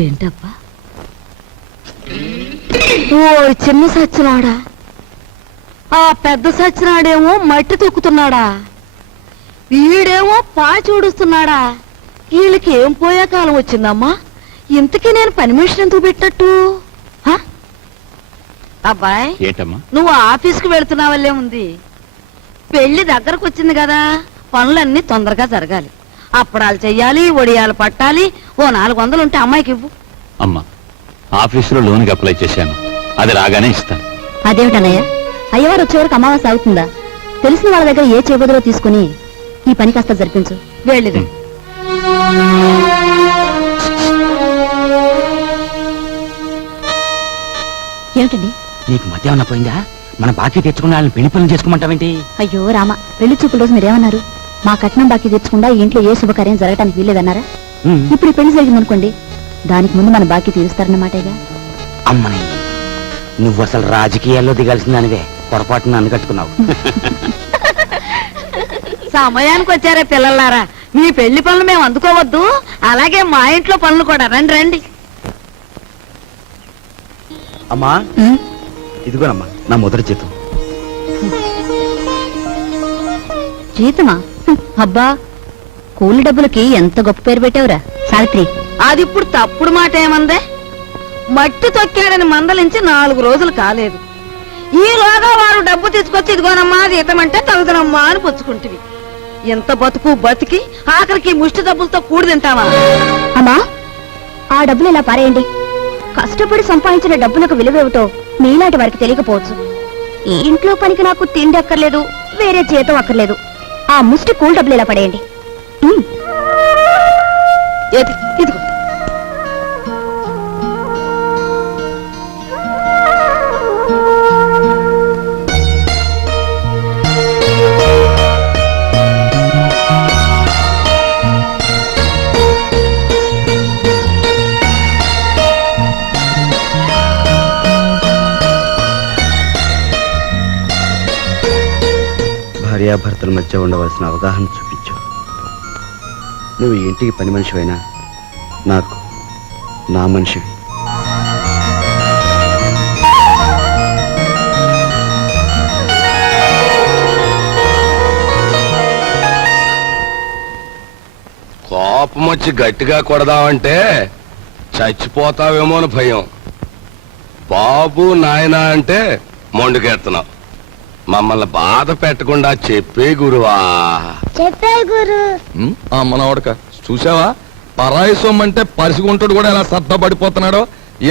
ఏంటబ్బా? ఓ చిన్న సచ్చినాడా, ఆ పెద్ద సచ్చినాడేమో మట్టి తొక్కుతున్నాడా, వీడేమో పాచూడుస్తున్నాడా. వీళ్ళకి ఏం పోయే కాలం వచ్చిందమ్మా? ఇంతకీ నేను పని మనిషిని ఎందుకు పెట్టట్టు? అబ్బాయి, ఏంటమ్మా? నువ్వు ఆఫీస్కి వెళుతున్నావల్లే ఉంది. పెళ్లి దగ్గరకు వచ్చింది కదా, పనులన్నీ తొందరగా జరగాలి. అప్పడాలు చెయ్యాలి, వడియాలు పట్టాలి. ఓ 400 ఉంటే అమ్మాయికి ఇవ్వు. అమ్మా, ఆఫీసులో లోన్కి అప్లై చేశాను, అది రాగానే ఇస్తాను. అదేమిటన్నయ్య, అయ్యవారు వచ్చే వరకు అమావాస్య అవుతుందా? తెలిసిన వాళ్ళ దగ్గర ఏ చేబదులో తీసుకుని ఈ పని కాస్త జరిపించు. వెళ్ళిదు. ఏమిటండి? నీకు మధ్య ఏమన్నా పోయిందా? మన బాకీ తెచ్చుకున్న వాళ్ళని పెళ్లి పనులు చేసుకోమంటావేంటి? అయ్యో రామ, పెళ్లి చూపుల రోజు మీరేమన్నారు? మా కట్నం బాకీ తెచ్చకుండా ఇంట్లో ఏ శుభకార్యం జరగటానికి వీల్లేదన్నారా? ఇప్పుడు ఈ పెళ్లి జరిగిందనుకోండి, దానికి ముందు మన బాకీ తీరుస్తారన్నమాటేగా. అమ్మని, నువ్వు అసలు రాజకీయాల్లో దిగాల్సిందానివే, పొరపాటున నన్ను కట్టుకున్నావు. సమయానికి వచ్చారే పిల్లలారా, మీ పెళ్లి పనులు మేము అందుకోవద్దు, అలాగే మా ఇంట్లో పనులు కూడా. రండి రండి. అమ్మా, ఇదిగోనమ్మా నా మొదటి జీతం. జీతమా? అబ్బా, కూలి డబ్బులకి ఎంత గొప్ప పేరు పెట్టావురా సావిత్రి. అది ఇప్పుడు తప్పుడు మాట ఏమందే? మట్టి తొక్కాడని మందలించి 4 రోజులు కాలేదు. ఈలోగా వారు డబ్బు తీసుకొచ్చి ఇదిగోనమ్మా జీతం అంటే తగుదనమ్మా అని పుచ్చుకుంటివి. ఎంత బతుకు బతికి ఆఖరికి ముష్టి డబ్బులతో కూడి తింటావా? అమ్మా, ఆ డబ్బులు ఇలా పారేయండి. కష్టపడి సంపాదించిన డబ్బులకు విలువేమిటో మీలాంటి వారికి తెలియకపోవచ్చు. ఈ ఇంట్లో పనికి నాకు తిండి అక్కర్లేదు, వేరే జీతం అక్కర్లేదు. ఆ ముష్టి కూల్ డబ్బులు ఇలా పడేయండి. ఏది ఇదిగో. భార్యాభర్తల మధ్య ఉండవలసిన అవగాహన చూపించు. నువ్వు ఇంటికి పని మనిషివైనా నాకు నా మనిషివి. కోపం వచ్చి గట్టిగా కొడదామంటే చచ్చిపోతావేమో అని భయం. బాబు నాయనా అంటే మొండుకెడుతున్నావు. మమ్మల్ని బాధ పెట్టకుండా చెప్పే గురువా. చెప్పే గురు. మనవడక చూసావా, పరాయి సొమ్మంటే పరిసిగుంటాడు కూడా ఎలా సర్దపడిపోతున్నాడో.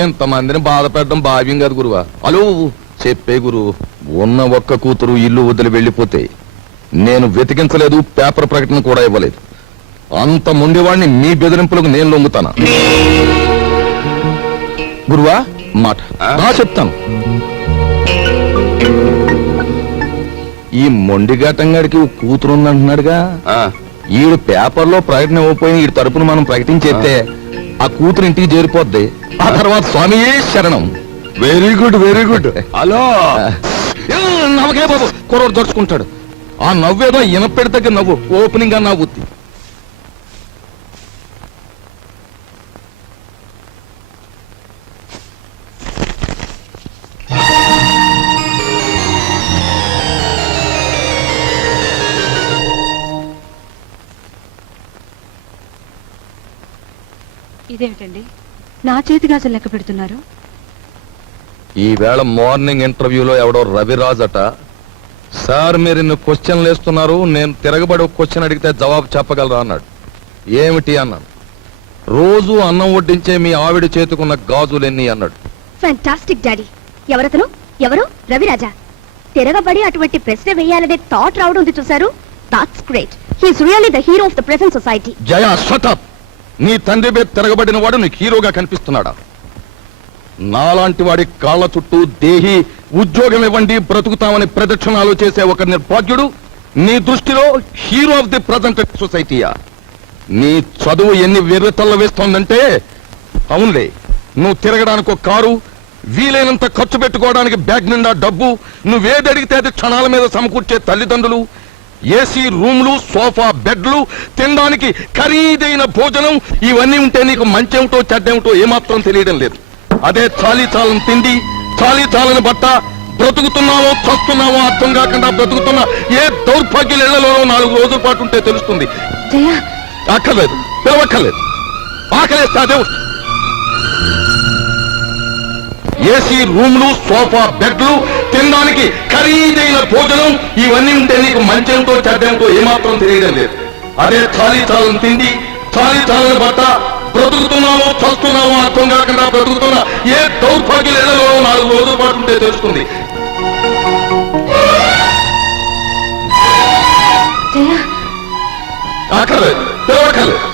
ఎంతమందిని బాధ పెట్టడం భావ్యం కాదు గురువా. అలో చెప్పే గురు, ఉన్న ఒక్క కూతురు ఇల్లు వదిలి వెళ్ళిపోతే నేను వెతికించలేదు, పేపర్ ప్రకటన కూడా ఇవ్వలేదు. అంత ముండివాడిని మీ బెదిరింపులకు నేను లొంగుతానా? గురువా మాట చెప్తాను. ఈ మొండిఘాటంగాడికి కూతురు ఉందంటున్నాడుగా, ఈడు పేపర్లో ప్రకటన ఇవ్వకపోయిన ఈ తరపున మనం ప్రకటించేస్తే ఆ కూతురు ఇంటికి చేరిపోద్ది. ఆ తర్వాత స్వామియే శరణం. Very good very good. Hello నమ్మకే బాబు, కుర్రోడు దొరుచుకుంటాడు. ఆ నవ్వేదో ఇనపెడి దగ్గర నవ్వు, ఓపెనింగ్ గా నవ్వుద్ది. ఇదేమిటండి, నా చేతి గాజులు లెక్క పెడుతున్నారు? ఈవేళ మార్నింగ్ ఇంటర్వ్యూలో ఎవడో రవిరాజ్ అట, సార్ మీరు ఇన్ని క్వశ్చన్లు వేస్తున్నారు, నేను తిరగబడి ఒక క్వశ్చన్ అడిగితే జవాబు చెప్పగలరా అన్నాడు. ఏమిటి అన్నాను. రోజు అన్నం వడ్డించే మీ ఆవిడ చేతుకున్న గాజులెన్ని అన్నాడు. Fantastic daddy. ఎవరతను? ఎవరు? రవిరాజా. తిరగబడి అటువంటి ప్రశ్న వేయాలనే థాట్ రావడం ఉంది చూసారు. That's great. He's really the hero of the present society. Jaya shut up. నీ తండ్రి మీద తిరగబడిన వాడు నీకు హీరోగా కనిపిస్తున్నాడా? నాలాంటి వాడి కాళ్ళ చుట్టూ దేహి ఉద్యోగం ఇవ్వండి బ్రతుకుతామని ప్రదక్షిణాలు చేసే ఒక నిర్భాగ్యుడు నీ దృష్టిలో హీరో ఆఫ్ ది ప్రజెంట్ సొసైటీయా? నీ చదువు ఎన్ని వెర్రతల్ల వేస్తోందంటే, అవునులే, నువ్వు తిరగడానికి ఒక కారు, వీలైనంత ఖర్చు పెట్టుకోవడానికి బ్యాగ్ నిండా డబ్బు, నువ్వేది అడిగితే అది క్షణాల మీద సమకూర్చే తల్లిదండ్రులు, ఏసీ రూమ్లు, సోఫా బెడ్లు, తినడానికి ఖరీదైన భోజనం, ఇవన్నీ ఉంటే నీకు మంచేమిటో చెడ్డేమిటో ఏమాత్రం తెలియడం లేదు. అదే చాలీ చాలని తిండి, చాలీ చాలని బట్ట, బ్రతుకుతున్నావో చస్తున్నావో అర్థం కాకుండా బ్రతుకుతున్న ఏ దౌర్భాగ్యులలో 4 రోజుల పాటు ఉంటే తెలుస్తుంది. జయ, అక్కర్లేదు, పిలవక్కర్లేదు. ఆకలేస్తే అదే వస్తుంది. ఏసీ రూమ్లు, సోఫా బెడ్లు, తినడానికి ఖరీదైన భోజనం, ఇవన్నీ ఉంటే నీకు మంచేమిటో చెడ్డేమిటో ఏమాత్రం తెలియడం లేదు. అదే చాలీ చాలని తిండి, చాలీ చాలని బట్ట, బ్రతుకుతున్నావో చస్తున్నావో అర్థం కాకుండా బ్రతుకుతున్న ఏ దౌర్భాగ్యులలో 4 రోజుల పాటు ఉంటే తెలుస్తుంది. జయ, అక్కర్లేదు, పిలవక్కర్లేదు.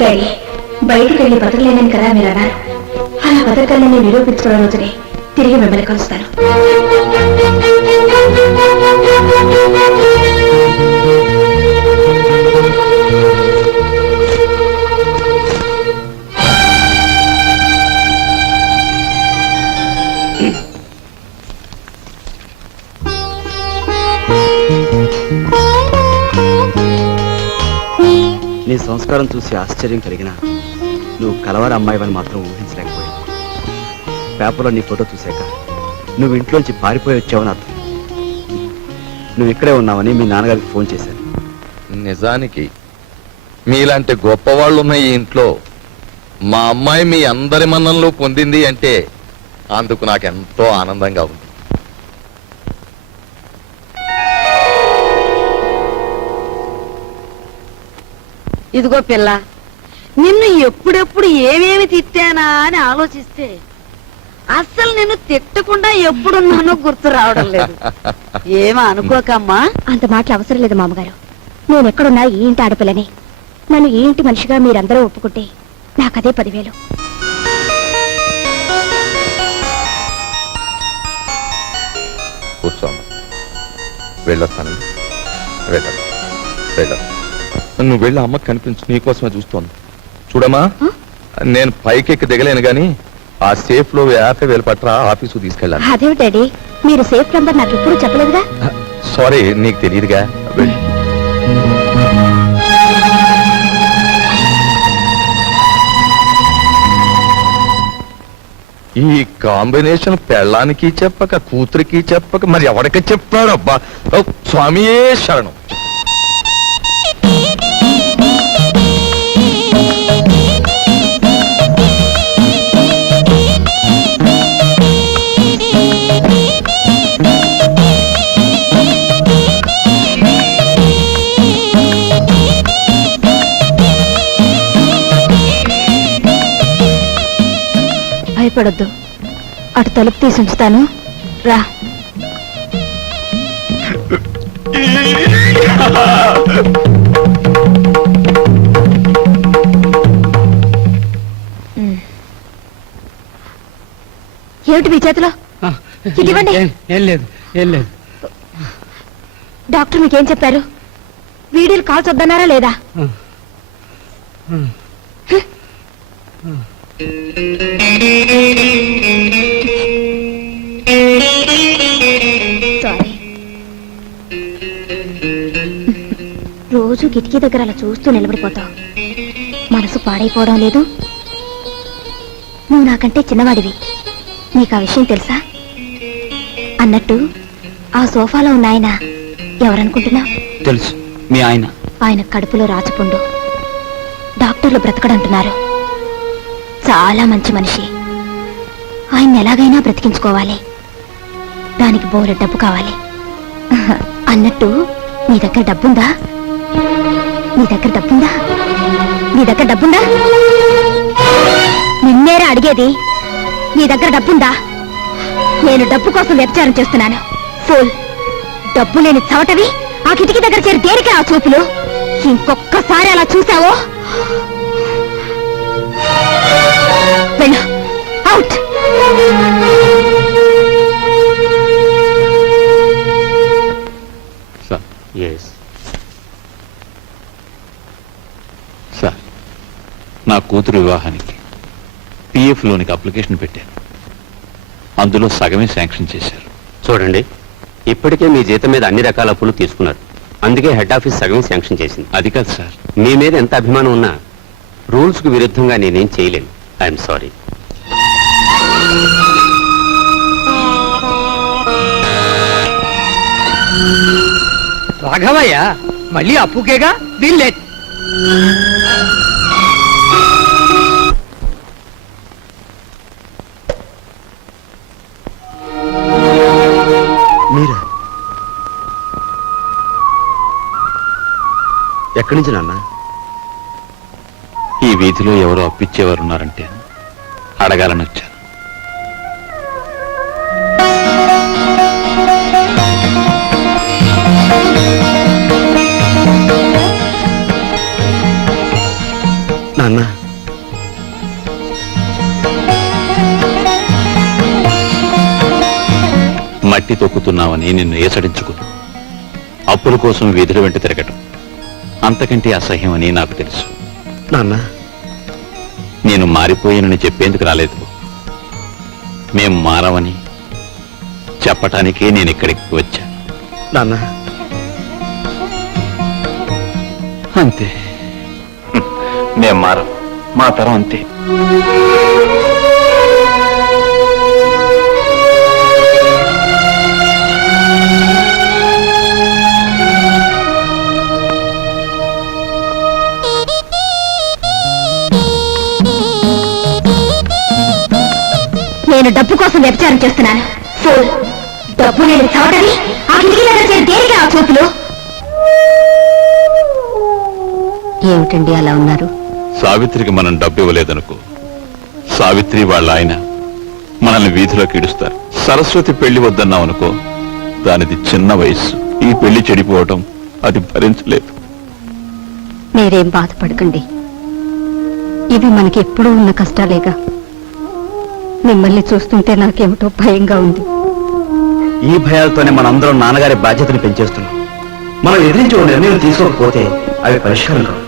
డాడీ, బయటికి వెళ్ళి బతకలేనని కదా మీరు అన్నారు. అలా బతకాలని నిరూపించుకున్న రోజునే తిరిగి మిమ్మల్ని కలుస్తాను. నీ సంస్కారం చూసి ఆశ్చర్యం కలిగినా నువ్వు కలవారి అమ్మాయివని మాత్రం ఊహించలేకపోయావు. పేపర్లో నీ ఫోటో చూశాక నువ్వు ఇంట్లోంచి పారిపోయి వచ్చావని అర్థం. నువ్వు ఇక్కడే ఉన్నావని మీ నాన్నగారికి ఫోన్ చేశాను. నిజానికి మీలాంటి గొప్పవాళ్ళు ఉన్న ఈ ఇంట్లో మా అమ్మాయి మీ అందరి మన్ననలు పొందింది అంటే అందుకు నాకెంతో ఆనందంగా ఉంది. ఇదిగో పిల్ల, నిన్ను ఎప్పుడెప్పుడు ఏమేమి తిట్టానా అని ఆలోచిస్తే అస్సలు నిన్ను తిట్టకుండా ఎప్పుడున్నానో గుర్తు రావడం లేదు. ఏమో అనుకోకమ్మా. అంత మాటలు అవసరం లేదు మామగారు. నేను ఎక్కడున్నా ఈ ఇంటి ఆడపిల్లని. నన్ను ఈ ఇంటి మనిషిగా మీరందరూ ఒప్పుకుంటే నాకదే 10,000. కూర్చోమ్మ, వెళ్ళొస్తాను. వెళ్ళదు, వెళ్ళదు. నువ్వు వెళ్ళి అమ్మకి కనిపించు, నీకోసమే చూస్తోంది. చూడమ్మా, నేను పైకెక్కి దిగలేను గాని ఆ సేఫ్ లో 50,000 పట్ల ఆఫీసు తీసుకెళ్ళాను. అదేమిటి డాడీ, మీరు సేఫ్ నంబర్ నాకు ఎప్పుడు చెప్పలేదుగా. సారీ, నీకు తెలియదుగా. వెళ్ళి ఈ కాంబినేషన్ పెళ్ళానికి చెప్పక, కూతురికి చెప్పక, మరి ఎవరికి చెప్పాడు? అబ్బా, ఓ స్వామియే శరణం. భయపడొద్దు, అటు తలుపు తీసి ఉంచుతాను, రా. ఏమిటి మీ చేతిలో? ఇదివ్వండి. ఏం లేదు, ఏం లేదు. డాక్టర్ మీకేం చెప్పారు? వీడియోలు కాల్స్ వద్దన్నారా లేదా? సారీ. రోజు కిటికీ దగ్గర అలా చూస్తూ నిలబడిపోతావు. మనసు పాడైపోవడం లేదు? నువ్వు నాకంటే చిన్నవాడివి, నీకు ఆ విషయం తెలుసా? అన్నట్టు ఆ సోఫాలో ఉన్న ఆయన ఎవరనుకుంటున్నావు? తెలుసు, మీ ఆయన. ఆయన కడుపులో రాచపుండు. డాక్టర్లు బ్రతకడంటున్నారు. చాలా మంచి మనిషి. ఆయన్ని ఎలాగైనా బ్రతికించుకోవాలి. దానికి బోలె డబ్బు కావాలి. అన్నట్టు నీ దగ్గర డబ్బుందా? నీ దగ్గర డబ్బుందా? నీ దగ్గర డబ్బుందా? నిన్నేరా అడిగేది. నీ దగ్గర డబ్బుందా? నేను డబ్బు కోసం వ్యభిచారం చేస్తున్నాను. ఫూల్, డబ్బు లేని చవటవి ఆ కిటికీ దగ్గర చేరి దేనికి ఆ చూపులు? ఇంకొక్కసారి అలా చూసావో వెళ్ళు, అవుట్. సార్, సార్, నా కూతురు వివాహానికి పిఎఫ్ లోనికి అప్లికేషన్ పెట్టాను. అందులో సగమే శాంక్షన్ చేశారు. చూడండి, ఇప్పటికే మీ జీతం మీద అన్ని రకాల అప్పులు తీసుకున్నారు. అందుకే హెడ్ ఆఫీస్ సగం శాంక్షన్ చేసింది. అది కాదు సార్. మీ మీద ఎంత అభిమానం ఉన్నా రూల్స్ కు విరుద్ధంగా నేనేం చేయలేను. I'm sorry. రాఘవయ్య మళ్ళీ అప్పుకేగా వీళ్ళే. మీరా? ఎక్కడి నుంచి నాన్న? ఈ వీధిలో ఎవరో అప్పిచ్చేవారు ఉన్నారంటే అడగాలని వచ్చాను. నాన్న, మట్టి తొక్కుతున్నావని నిన్ను ఏసడించుకుని అప్పుల కోసం వీధుల వెంట తిరగటం అంతకంటే అసహ్యమని నాకు తెలుసు. నాన్న, నేను మారిపోయానని చెప్పేందుకు రాలేదు. మేం మారవని చెప్పటానికే నేను ఇక్కడికి వచ్చాను. నాన్న, అంతే. మేం మారం, మా తరం అంతే. నేను డబ్బు కోసం వ్యభిచారం చేస్తున్నాను. ఫూల్. డబ్బు నేను చావటని ఆ కిటికీ దగ్గర దేనికి ఆ చూపులు? ఏమిటండి అలా ఉన్నారు? సావిత్రికి మనం డబ్బు ఇవ్వలేదనుకో, సావిత్రి వాళ్ళ ఆయన మనల్ని వీధిలోకి ఇడుస్తారు. సరస్వతి పెళ్లి వద్దన్నామనుకో, దానిది చిన్న వయస్సు. ఈ పెళ్లి చెడిపోవటం అది భరించలేదు. మీరేం బాధపడకండి. ఇవి మనకి ఎప్పుడూ ఉన్న కష్టాలేగా. మిమ్మల్ని చూస్తుంటే నాకేమిటో భయంగా ఉంది. ఈ భయాలతోనే మనందరం నాన్నగారి బాధ్యతను పెంచేస్తున్నాం. మనం ఎదిరించి ఓ నిర్ణయం తీసుకోకపోతే అవి పరిష్కారం కావు.